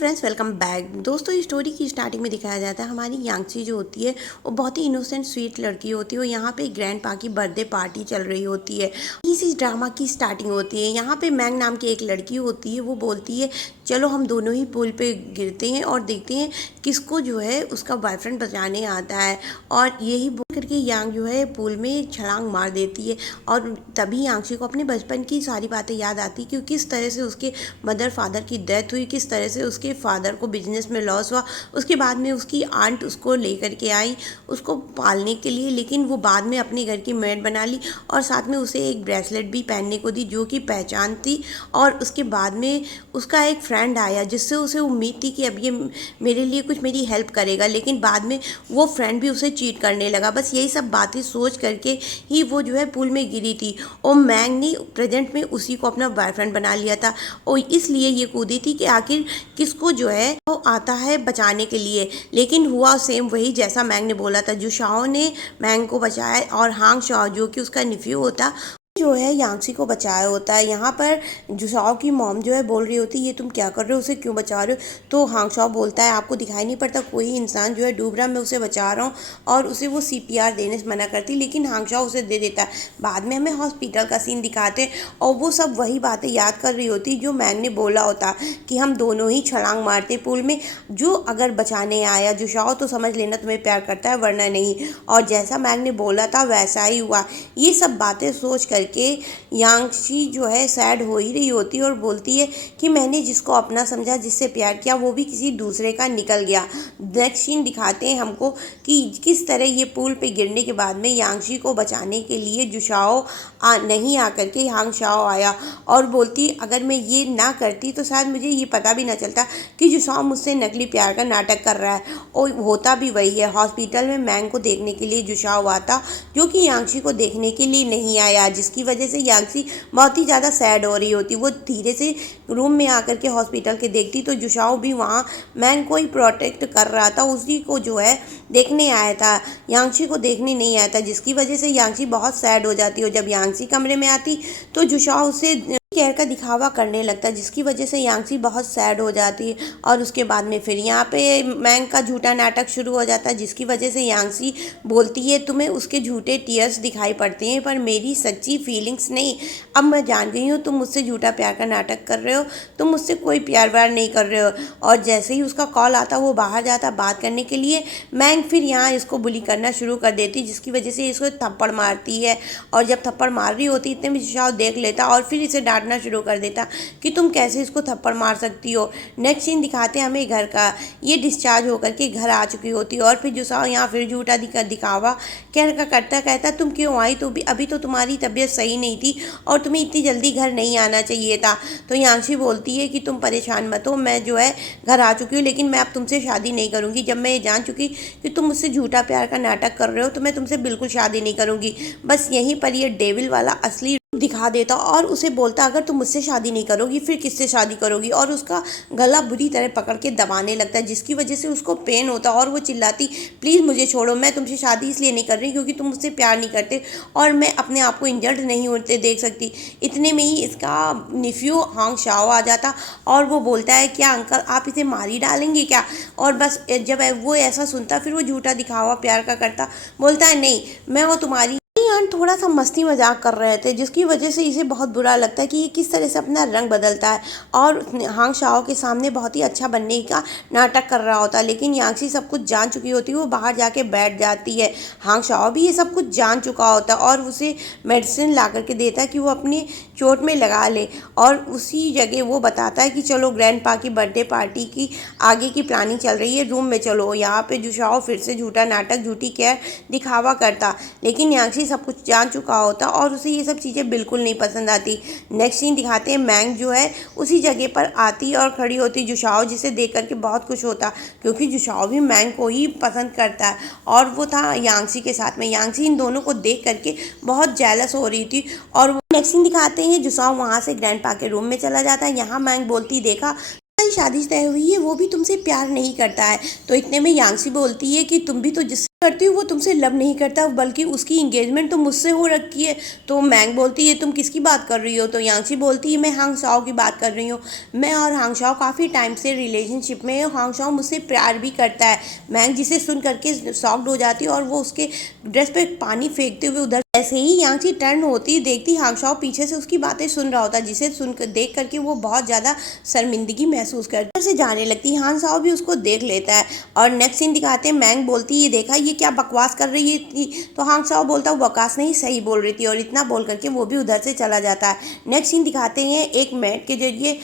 Friends welcome back. दोस्तों इस story की स्टार्टिंग में दिखाया जाता है हमारी यांगची जो होती है वो बहुत ही इनोसेंट स्वीट लड़की होती है और यहाँ पे ग्रैंड पा की बर्थडे पार्टी चल रही होती है। इसी ड्रामा की स्टार्टिंग होती है। यहाँ पे मैंग नाम की एक लड़की होती है, वो बोलती है चलो हम दोनों ही पुल पे गिरते हैं और देखते हैं किसको जो है उसका बॉयफ्रेंड बचाने आता है। और यही बोल करके यांग जो है पुल में छलांग मार देती है और तभी यांगची को अपने बचपन की सारी बातें याद आती कि किस तरह से उसके मदर फादर की डेथ हुई, किस तरह से उसके फादर को बिजनेस में लॉस हुआ। उसके बाद में उसकी आंट उसको लेकर के आई उसको पालने के लिए, लेकिन वो बाद में अपने घर की मेड बना ली और साथ में उसे एक ब्रेसलेट भी पहनने को दी जो कि पहचान थी। और उसके बाद में उसका एक फ्रेंड आया जिससे उसे उम्मीद थी कि अब ये मेरे लिए कुछ मेरी हेल्प करेगा, लेकिन बाद में वो फ्रेंड भी उसे चीट करने लगा। बस यही सब बातें सोच करके ही वो जो है पुल में गिरी थी और मैंग ने प्रेजेंट में उसी को अपना बॉयफ्रेंड बना लिया था और इसलिए ये कूदी थी कि आखिर किसको जो है वो आता है बचाने के लिए। लेकिन हुआ सेम वही जैसा मैंग ने बोला था। जुशाओ ने मैंग को बचाया और हांग शाओ जो कि उसका निफ्यू होता जो है यांगची को बचाया होता है। यहाँ पर जुसाओ की मॉम जो है बोल रही होती है ये तुम क्या कर रहे हो, उसे क्यों बचा रहे हो। तो हांगशाओ बोलता है आपको दिखाई नहीं पड़ता कोई इंसान जो है डूब रहा, मैं उसे बचा रहा हूँ। और उसे वो सीपीआर देने से मना करती, लेकिन हांगशाओ उसे दे देता है। बाद में हमें हॉस्पिटल का सीन दिखाते हैं और वो सब वही बातें याद कर रही होती जो मैंग ने बोला होता कि हम दोनों ही छलांग मारते पुल में, जो अगर बचाने आया जुशाओ तो समझ लेना तुम्हें प्यार करता है वरना नहीं। और जैसा मैंग ने बोला था वैसा ही हुआ। ये सब बातें सोच करके यांगची जो है सैड हो ही रही होती है और बोलती है कि मैंने जिसको अपना समझा, जिससे प्यार किया, वो भी किसी दूसरे का निकल गया। नेक्स्ट सीन दिखाते हैं हमको कि किस तरह ये पुल पे गिरने के बाद में यांगची को बचाने के लिए जुशाओ नहीं आकर के हांगशाओ आया और बोलती अगर मैं ये ना करती तो शायद मुझे ये पता भी ना चलता कि जुशाओ मुझसे नकली प्यार का नाटक कर रहा है। और होता भी वही है। हॉस्पिटल में मैंग को देखने के लिए जुशाओ आता जो कि यांगची को देखने के लिए नहीं आया, जिसकी वजह से यांगची बहुत ही ज़्यादा सैड हो रही होती। वो धीरे से रूम में आकर के हॉस्पिटल के देखती तो जुशाओ भी वहाँ मैंग को ही प्रोटेक्ट कर रहा था, उसी को जो है देखने आया था, यांगची को देखने नहीं आया था, जिसकी वजह से यांगची बहुत सैड हो जाती। और जब यांगची कमरे में आती तो जुशाओ उसे केयर का दिखावा करने लगता है, जिसकी वजह से यांगची बहुत सैड हो जाती है। और उसके बाद में फिर यहाँ पे मैंग का झूठा नाटक शुरू हो जाता है, जिसकी वजह से यांगची बोलती है तुम्हें उसके झूठे टीयर्स दिखाई पड़ते हैं पर मेरी सच्ची फीलिंग्स नहीं। अब मैं जान गई हूँ तुम मुझसे झूठा प्यार का नाटक कर रहे हो, तुम मुझसे कोई प्यार व्यार नहीं कर रहे हो। और जैसे ही उसका कॉल आता वो बाहर जाता बात करने के लिए, मैंग फिर यहाँ इसको बुली करना शुरू कर देती, जिसकी वजह से इसको थप्पड़ मारती है। और जब थप्पड़ मार रही होती इतने में जुशाओ देख लेता और फिर इसे डांटना शुरू कर देता कि तुम कैसे इसको थप्पड़ मार सकती हो। नेक्स्ट सीन दिखाते हैं हमें घर का। ये डिस्चार्ज होकर के घर आ चुकी होती है और फिर जुसाओ यहाँ फिर झूठा दिखावा कहने का करता कहता तुम क्यों आई, तो भी अभी तो तुम्हारी तबीयत सही नहीं थी और तुम्हें इतनी जल्दी घर नहीं आना चाहिए था। तो यांगची बोलती है कि तुम परेशान मत हो, मैं जो है घर आ चुकी हूँ, लेकिन मैं अब तुमसे शादी नहीं करूँगी। जब मैं ये जान चुकी कि तुम मुझसे झूठा प्यार का नाटक कर रहे हो तो मैं तुमसे बिल्कुल शादी नहीं करूँगी। बस यहीं पर ये डेविल वाला असली दिखा देता और उसे बोलता अगर तुम मुझसे शादी नहीं करोगी फिर किससे शादी करोगी। और उसका गला बुरी तरह पकड़ के दबाने लगता है, जिसकी वजह से उसको पेन होता और वो चिल्लाती प्लीज़ मुझे छोड़ो, मैं तुमसे शादी इसलिए नहीं कर रही क्योंकि तुम मुझसे प्यार नहीं करते और मैं अपने आप को इंजर्ड नहीं होते देख सकती। इतने में ही इसका निफ्यू हांग शाओ आ जाता और वो बोलता है क्या अंकल आप इसे मार ही डालेंगे क्या। और बस जब वो ऐसा सुनता फिर वो झूठा दिखावा प्यार का करता, बोलता है नहीं मैं वो तुम्हारी थोड़ा सा मस्ती मजाक कर रहे थे, जिसकी वजह से इसे बहुत बुरा लगता है कि ये किस तरह से अपना रंग बदलता है और हांग शाओ के सामने बहुत ही अच्छा बनने का नाटक कर रहा होता है। लेकिन यांगची सब कुछ जान चुकी होती है, वो बाहर जाके बैठ जाती है। हांग शाओ भी ये सब कुछ जान चुका होता है और उसे मेडिसिन ला करके देता है कि वो अपनी चोट में लगा ले। और उसी जगह वो बताता है कि चलो ग्रैंड पा की बर्थडे पार्टी की आगे की प्लानिंग चल रही है, रूम में चलो। यहाँ पे जुशाओ फिर से झूठा नाटक झूठी केयर दिखावा करता, लेकिन यांगची सब कुछ जान चुका होता और उसे ये सब चीज़ें बिल्कुल नहीं पसंद आती। नेक्स्ट सीन दिखाते हैं मैंग जो है उसी जगह पर आती और खड़ी होती जुशाओ, जिसे देख करके बहुत खुश होता क्योंकि जुशाओ भी मैंग को ही पसंद करता है और वो था यांगची के साथ में। यांगची इन दोनों को देख करके बहुत जेलस हो रही थी। और वो नेक्स्ट सीन दिखाते हैं जुसाओ वहाँ से ग्रैंड पा के रूम में चला जाता है। यहाँ मैंग बोलती देखा शादी तय हुई है वो भी तुमसे प्यार नहीं करता है। तो इतने में यांगची बोलती है कि तुम भी तो जिस करती हूँ वो तुमसे लव नहीं करता, बल्कि उसकी इंगेजमेंट तो मुझसे हो रखी है। तो मैंग बोलती है तुम किसकी बात कर रही हो? तो यांगची बोलती है मैं हांग शाओ की बात कर रही हूँ। मैं और हांग शाओ काफ़ी टाइम से रिलेशनशिप में है, हांग शाओ मुझसे प्यार भी करता है। मैंग जिसे सुन करके शॉक्ड हो जाती है और वो उसके ड्रेस पे पानी फेंकते हुए उधर, ऐसे ही यांगची टर्न होती देखती हांग शाओ पीछे से उसकी बातें सुन रहा होता, जिसे सुन कर देख करके वो बहुत ज़्यादा शर्मिंदगी महसूस करती है, से जाने लगती है। हांग शाओ भी उसको देख लेता है और नेक्स्ट सीन दिखाते हैं मैंग बोलती है ये देखा ये क्या बकवास कर रही थी? तो हांग शाओ बोलता है बकवास नहीं सही बोल रही थी, और इतना बोल करके वो भी उधर से चला जाता है। नेक्स्ट सीन दिखाते हैं एक मैट के जरिए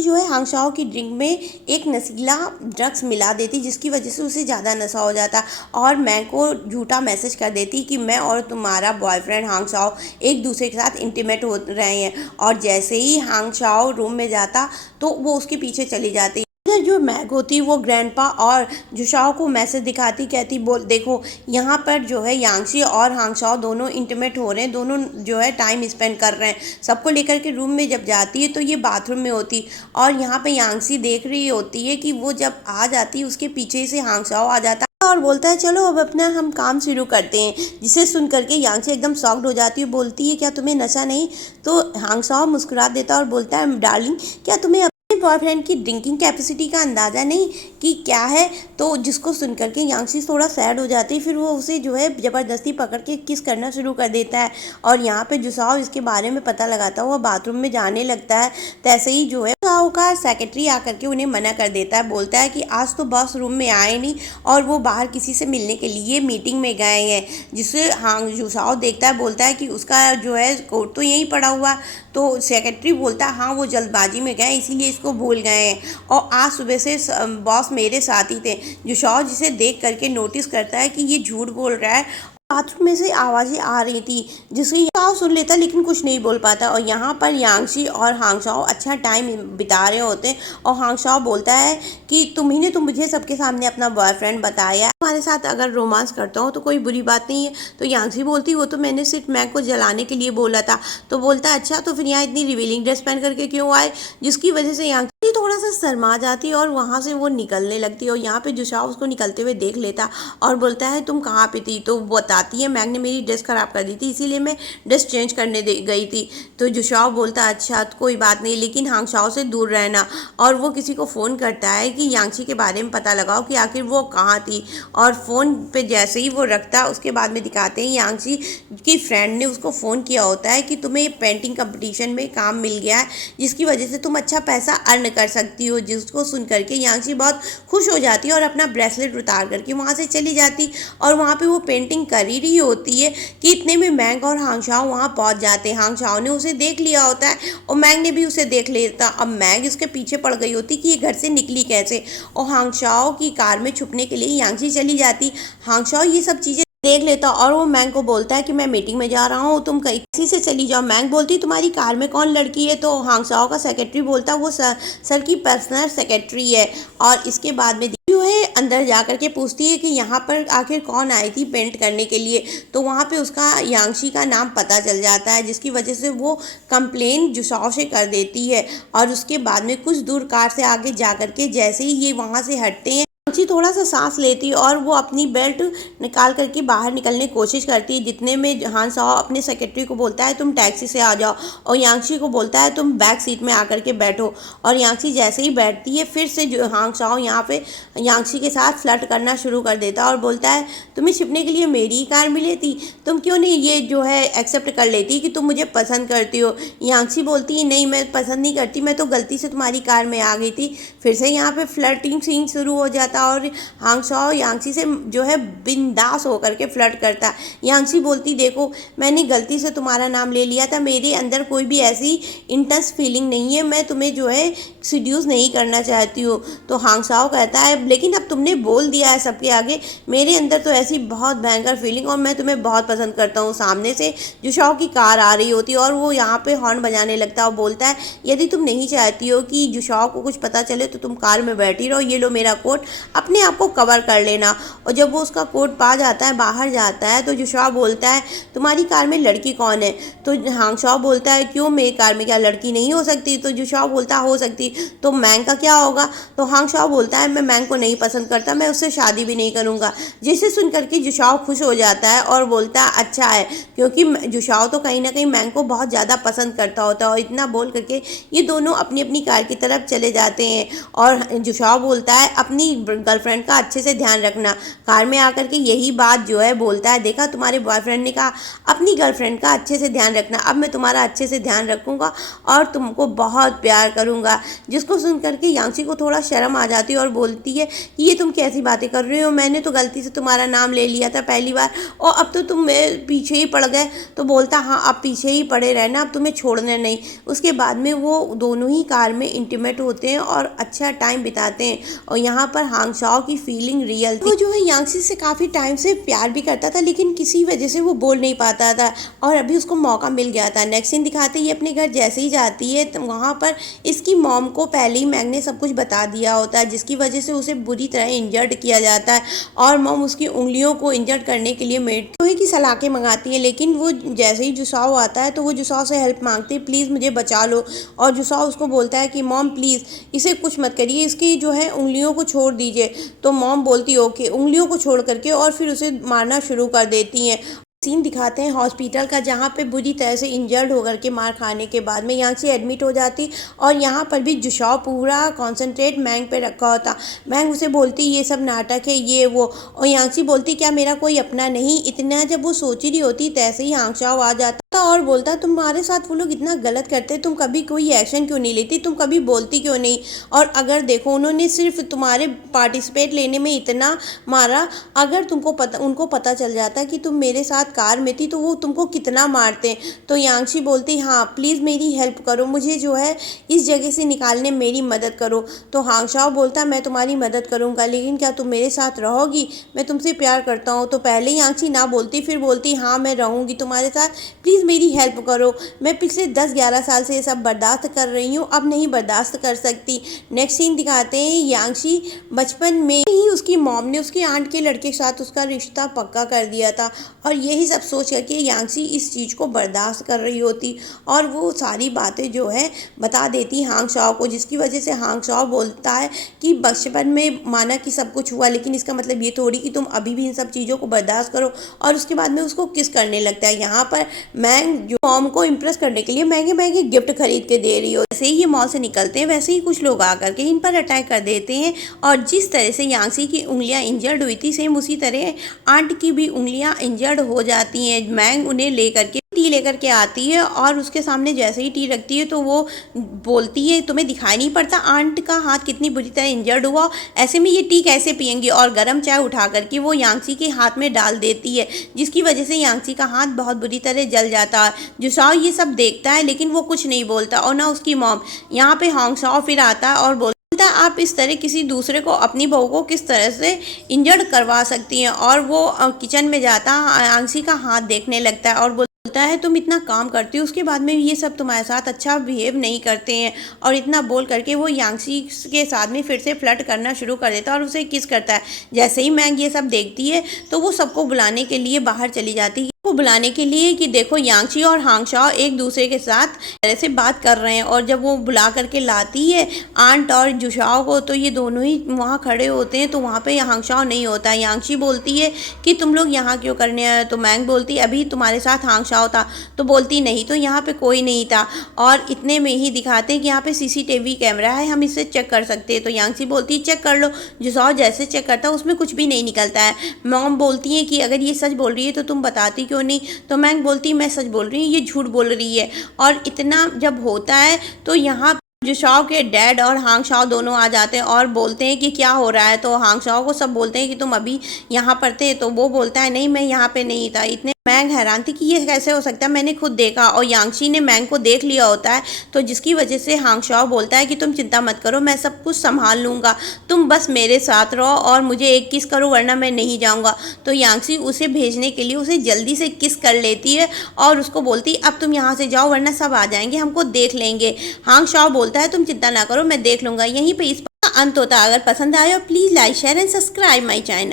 जो है हांग शाओ की ड्रिंक में एक नशीला ड्रग्स मिला देती, जिसकी वजह से उसे ज़्यादा नशा हो जाता और मैंग को झूठा मैसेज कर देती कि मैं और तुम्हारा बॉयफ्रेंड हांग शाओ एक दूसरे के साथ इंटीमेट हो रहे हैं। और जैसे ही हांग शाओ रूम में जाता तो वो उसके पीछे चली जाती। इधर जो मैग होती वो ग्रैंडपा और जुशाओ को मैसेज दिखाती, कहती बोल देखो यहाँ पर जो है यांगची और हांगशाओ दोनों इंटीमेट हो रहे हैं, दोनों जो है टाइम स्पेंड कर रहे हैं। सबको लेकर के रूम में जब जाती है तो ये बाथरूम में होती और यहाँ पे यांगची देख रही होती है कि वो जब आ जाती है उसके पीछे से हांगशाओ आ जाता और बोलता है चलो अब अपना हम काम शुरू करते हैं, जिसे सुन करके यांगची एकदम शॉक्ड हो जाती है, बोलती है क्या तुम्हें नशा नहीं? तो हांगशाओ मुस्कुरा देता और बोलता है डार्लिंग क्या तुम्हें बॉयफ्रेंड की ड्रिंकिंग कैपेसिटी का अंदाज़ा नहीं कि क्या है? तो जिसको सुन करके यांगची थोड़ा सैड हो जाती है, फिर वो उसे जो है ज़बरदस्ती पकड़ के किस करना शुरू कर देता है। और यहाँ पे जुसाओ इसके बारे में पता लगाता हुआ बाथरूम में जाने लगता है। तैसे ही जो है जुसाओ का सेक्रेटरी आकर के उन्हें मना कर देता है, बोलता है कि आज तो बॉस रूम में आए नहीं और वो बाहर किसी से मिलने के लिए मीटिंग में गए हैं। जिससे हांग जुसाओ देखता है, बोलता है कि उसका जो है कोट तो यहीं पड़ा हुआ। तो सेक्रेटरी बोलता है हाँ वो जल्दबाजी में गए इसीलिए इसको भूल गए हैं, और आज सुबह से बॉस मेरे साथ ही थे। जुशाओ जिसे देख करके नोटिस करता है कि ये झूठ बोल रहा है। बाथरूम में से आवाज़ें आ रही थी जिसकी याओ सुन लेता लेकिन कुछ नहीं बोल पाता। और यहाँ पर यांगची और हांगशाओ अच्छा टाइम बिता रहे होते हैं और हांगशाओ बोलता है कि तुम्ही ने तो मुझे सबके सामने अपना बॉयफ्रेंड बताया, हमारे साथ अगर रोमांस करता हूँ तो कोई बुरी बात नहीं है। तो यांगची बोलती वो तो मैंने सिर्फ मैग को जलाने के लिए बोला था। तो बोलता है अच्छा तो फिर यहाँ इतनी रिवीलिंग ड्रेस पहन करके क्यों आए? जिसकी वजह से यांगची थोड़ा सा शर्मा जाती और वहाँ से वो निकलने लगती और यहाँ पे जुशाओ उसको निकलते हुए देख लेता और बोलता है तुम कहाँ पे थी? तो बताती है मैग ने मेरी ड्रेस ख़राब कर दी थी इसीलिए मैं ड्रेस चेंज करने दे गई थी। तो जुशाओ बोलता अच्छा तो कोई बात नहीं, लेकिन हांगशाओ से दूर रहना। और वो किसी को फ़ोन करता है कि यांगची के बारे में पता लगाओ कि आखिर वो कहाँ थी। और फ़ोन पे जैसे ही वो रखता उसके बाद में दिखाते हैं यांगची की फ्रेंड ने उसको फ़ोन किया होता है कि तुम्हें पेंटिंग कंपटीशन में काम मिल गया है जिसकी वजह से तुम अच्छा पैसा अर्न कर सकती हो। जिसको सुन करके यांगची बहुत खुश हो जाती है और अपना ब्रेसलेट उतार करके वहाँ से चली जाती और वहाँ पे वो पेंटिंग कर ही रही होती है कि इतने में मैंग और हांगशाओ वहाँ पहुँच जाते हैं। हांगशाओ ने उसे देख लिया होता है और मैंग ने भी उसे देख लेता। अब मैंग इसके पीछे पड़ गई होती कि ये घर से निकली कैसे, और हांगशाओ की कार में छुपने के लिए यांगची चली जाती। हांगशाओ ये सब चीज़ें देख लेता और वो मैंग को बोलता है कि मैं मीटिंग में जा रहा हूँ तुम कहीं से चली जाओ। मैंग बोलती तुम्हारी कार में कौन लड़की है? तो हांगशाओ का सेक्रेटरी बोलता वो सर की पर्सनल सेक्रेटरी है। और इसके बाद में जो है अंदर जा करके पूछती है कि यहाँ पर आखिर कौन आई थी पेंट करने के लिए। तो वहाँ पे उसका यांगची का नाम पता चल जाता है जिसकी वजह से वो कंप्लेन जुसाओ से कर देती है। और उसके बाद में कुछ दूर कार से आगे जा करके जैसे ही ये वहाँ से हटते हैं यांगची थोड़ा सा सांस लेती है और वो अपनी बेल्ट निकाल करके बाहर निकलने की कोशिश करती है। जितने में हांगशाओ अपने सेक्रेटरी को बोलता है तुम टैक्सी से आ जाओ और यांगची को बोलता है तुम बैक सीट में आकर के बैठो। और यांगची जैसे ही बैठती है फिर से जो हांगशाओ यहाँ पे यांगची के साथ फ्लर्ट करना शुरू कर देता और बोलता है तुम्हें छिपने के लिए मेरी ही कार मिली थी, तुम क्यों नहीं ये जो है एक्सेप्ट कर लेती कि तुम मुझे पसंद करती हो? यांगची बोलती है नहीं मैं पसंद नहीं करती, मैं तो गलती से तुम्हारी कार में आ गई थी। फिर से यहाँ पे फ्लर्टिंग सीन शुरू हो जाता और हांगशाओ यांगची से जो है बिंदास होकर के फ्लर्ट करता। यांगची बोलती देखो मैंने गलती से तुम्हारा नाम ले लिया था, मेरे अंदर कोई भी ऐसी इंटेंस फीलिंग नहीं है, मैं तुम्हें जो है सीड्यूस नहीं करना चाहती हूँ। तो हांगशाओ कहता है लेकिन अब तुमने बोल दिया है सबके आगे, मेरे अंदर तो ऐसी बहुत भयंकर फीलिंग और मैं तुम्हें बहुत पसंद करता हूँ। सामने से जुशाओ की कार आ रही होती है और वो यहाँ पे हॉर्न बजाने लगता है और बोलता है यदि तुम नहीं चाहती हो कि जुशाओ को कुछ पता चले तो तुम कार में बैठी रहो, ये लो मेरा कोट, अपने आप को कवर कर लेना। और जब वो उसका कोट पा जाता है, बाहर जाता है, तो जुशाओ बोलता है तुम्हारी कार में लड़की कौन है? तो हांगशाओ बोलता है क्यों, मेरी कार में क्या लड़की नहीं हो सकती? तो जुशाओ बोलता हो सकती। तो मैंग का क्या होगा? तो हांगशाओ बोलता है मैं मैंग को नहीं पसंद करता, मैं उससे शादी भी नहीं करूँगा। जिसे सुन करके जुशाओ खुश हो जाता है और बोलता है अच्छा है, क्योंकि जुशाओ तो कहीं ना कहीं मैंग को बहुत ज़्यादा पसंद करता होता है। और इतना बोल करके ये दोनों अपनी अपनी कार की तरफ चले जाते हैं। और जुशाओ बोलता है अपनी गर्लफ्रेंड का अच्छे से ध्यान रखना। कार में आकर के यही बात जो है बोलता है, देखा तुम्हारे बॉयफ्रेंड ने कहा अपनी गर्लफ्रेंड का अच्छे से ध्यान रखना, अब मैं तुम्हारा अच्छे से ध्यान रखूँगा और तुमको बहुत प्यार करूँगा। जिसको सुन करके यांगची को थोड़ा शर्म आ जाती है और बोलती है कि ये तुम कैसी बातें कर रहे हो, मैंने तो गलती से तुम्हारा नाम ले लिया था पहली बार और अब तो तुम मेरे पीछे ही पड़ गए। तो बोलता हाँ अब पीछे ही पड़े रहना, अब तुम्हें छोड़ना नहीं। उसके बाद में वो दोनों ही कार में इंटीमेट होते हैं और अच्छा टाइम बिताते हैं। और यहाँ पर हांगशाओ की फीलिंग रियल थी। वो जो है यांगची से काफ़ी टाइम से प्यार भी करता था, लेकिन किसी वजह से वो बोल नहीं पाता था और अभी उसको मौका मिल गया था। नेक्स्ट सीन दिखाते ही अपने घर जैसे ही जाती है तो वहाँ पर इसकी मॉम को पहले ही मैग ने सब कुछ बता दिया होता है, जिसकी वजह से उसे बुरी तरह इंजर्ड किया जाता है। और मॉम उसकी उंगलियों को इंजर्ड करने के लिए मेड की सलाखें मंगाती है, लेकिन वो जैसे ही जुसाओ आता है तो वो जुसाओ से हेल्प मांगती है, प्लीज़ मुझे बचा लो। और जुसाओ उसको बोलता है कि मॉम प्लीज़ इसे कुछ मत करिए, इसकी जो है उंगलियों को छोड़ दीजिए। तो मॉम बोलती ओके, उंगलियों को छोड़ करके और फिर उसे मारना शुरू कर देती हैं। सीन दिखाते हैं हॉस्पिटल का, जहाँ पे बुरी तरह से इंजर्ड होकर के मार खाने के बाद में यहाँ से एडमिट हो जाती। और यहाँ पर भी जुशाओ पूरा कॉन्सेंट्रेट मैंग पे रखा होता। मैंग उसे बोलती ये सब नाटक है ये वो, और यांगची बोलती क्या मेरा कोई अपना नहीं। इतना जब वो सोच रही होती तैसे ही हांगशाओ आ जाता और बोलता तुम्हारे साथ वो लोग इतना गलत करते, तुम कभी कोई एक्शन क्यों नहीं लेती, तुम कभी बोलती क्यों नहीं? और अगर देखो उन्होंने सिर्फ तुम्हारे पार्टिसिपेट लेने में इतना मारा, अगर उनको पता चल जाता कि तुम मेरे साथ कार में थी तो वो तुमको कितना मारते। तो यांगची बोलती हाँ प्लीज़ मेरी हेल्प करो, मुझे जो है इस जगह से निकालने मेरी मदद करो। तो हांगशाओ बोलता मैं तुम्हारी मदद करूँगा, लेकिन क्या तुम मेरे साथ रहोगी? मैं तुमसे प्यार करता हूँ। तो पहले यांगची ना बोलती, फिर बोलती हाँ मैं रहूँगी तुम्हारे साथ, प्लीज़ मेरी हेल्प करो, मैं पिछले 10-11 साल से ये सब बर्दाश्त कर रही हूँ, अब नहीं बर्दाश्त कर सकती। नेक्स्ट सीन दिखाते हैं यांगची बचपन में ही उसकी मॉम ने उसकी आंट के लड़के के साथ उसका रिश्ता पक्का कर दिया था और यही सब सोच करके यांगची इस चीज़ को बर्दाश्त कर रही होती और वो सारी बातें जो है बता देती हांगशाओ को, जिसकी वजह से हांगशाओ बोलता है कि बचपन में माना कि सब कुछ हुआ, लेकिन इसका मतलब ये थोड़ी कि तुम अभी भी इन सब चीज़ों को बर्दाश्त करो। और उसके बाद में उसको किस करने लगता है। यहाँ पर मैंग जो मॉम को इम्प्रेस करने के लिए महंगे महंगे गिफ्ट खरीद के दे रही हो। जैसे ही ये मॉल से निकलते हैं वैसे ही कुछ लोग आकर के इन पर अटैक कर देते हैं और जिस तरह से यांगची की उंगलियां इंजर्ड हुई थी सेम उसी तरह आंट की भी उंगलियां इंजर्ड हो जाती हैं। मैंग उन्हें लेकर के टी लेकर के आती है और उसके सामने जैसे ही टी रखती है तो वो बोलती है तुम्हें दिखाई नहीं पड़ता आंट का हाथ कितनी बुरी तरह इंजर्ड हुआ, ऐसे में ये टी कैसे पियेंगी? और गर्म चाय उठा करके वो यांगची के हाथ में डाल देती है, जिसकी वजह से यांगची का हाथ बहुत बुरी तरह जल जाता है। जुसाओ ये सब देखता है लेकिन वो कुछ नहीं बोलता और ना उसकी मॉम। यहाँ पे हांगशाओ फिर आता है और बोलता आप इस तरह किसी दूसरे को, अपनी बहू को किस तरह से इंजर्ड करवा सकती हैं। और वो किचन में जाता यांगची का हाथ देखने लगता है और बोलता है तुम इतना काम करती हो उसके बाद में ये सब तुम्हारे साथ अच्छा बिहेव नहीं करते हैं। और इतना बोल करके वो यांगची के साथ में फिर से फ्लर्ट करना शुरू कर देता है और उसे किस करता है। जैसे ही मैंग ये सब देखती है तो वो सबको बुलाने के लिए बाहर चली जाती है, को बुलाने के लिए कि देखो यांगची और हांगशाओ एक दूसरे के साथ तरह से बात कर रहे हैं। और जब वो बुला करके लाती है आंट और जुशाओ को तो ये दोनों ही वहाँ खड़े होते हैं, तो वहाँ पे हांगशाओ नहीं होता। यांगची बोलती है कि तुम लोग यहाँ क्यों करने आए? तो मैंग बोलती अभी तुम्हारे साथ हांगशाओ था। तो बोलती नहीं, तो यहाँ पे कोई नहीं था। और इतने में ही दिखाते हैं कि यहाँ पे सीसीटीवी कैमरा है, हम इसे चेक कर सकते हैं। तो यांगची बोलती है चेक कर लो। जुसाओ जैसे चेक करता है उसमें कुछ भी नहीं निकलता है। मॉम बोलती है कि अगर ये सच बोल रही है तो तुम बताती क्यों नहीं? तो मैंग बोलती मैं सच बोल रही हूँ, ये झूठ बोल रही है। और इतना जब होता है तो यहाँ जुशाओ के डैड और हांगशाओ दोनों आ जाते हैं और बोलते हैं कि क्या हो रहा है। तो हांगशाओ को सब बोलते हैं कि तुम अभी यहाँ पर थे। तो वो बोलता है नहीं मैं यहाँ पे नहीं था। इतने मैंग हैरान थी कि ये कैसे हो सकता है, मैंने खुद देखा। और यांगची ने मैंग को देख लिया होता है, तो जिसकी वजह से हांगशाओ बोलता है कि तुम चिंता मत करो, मैं सब कुछ संभाल लूँगा, तुम बस मेरे साथ रहो और मुझे एक किस करो वरना मैं नहीं जाऊँगा। तो यांगची उसे भेजने के लिए उसे जल्दी से किस कर लेती है और उसको बोलती अब तुम यहाँ से जाओ वरना सब आ जाएंगे, हमको देख लेंगे। हांगशाओ बोलता है तुम चिंता ना करो, मैं देख लूँगा। यहीं पर इस अंत होता है। अगर पसंद आए हो please like share and subscribe my channel.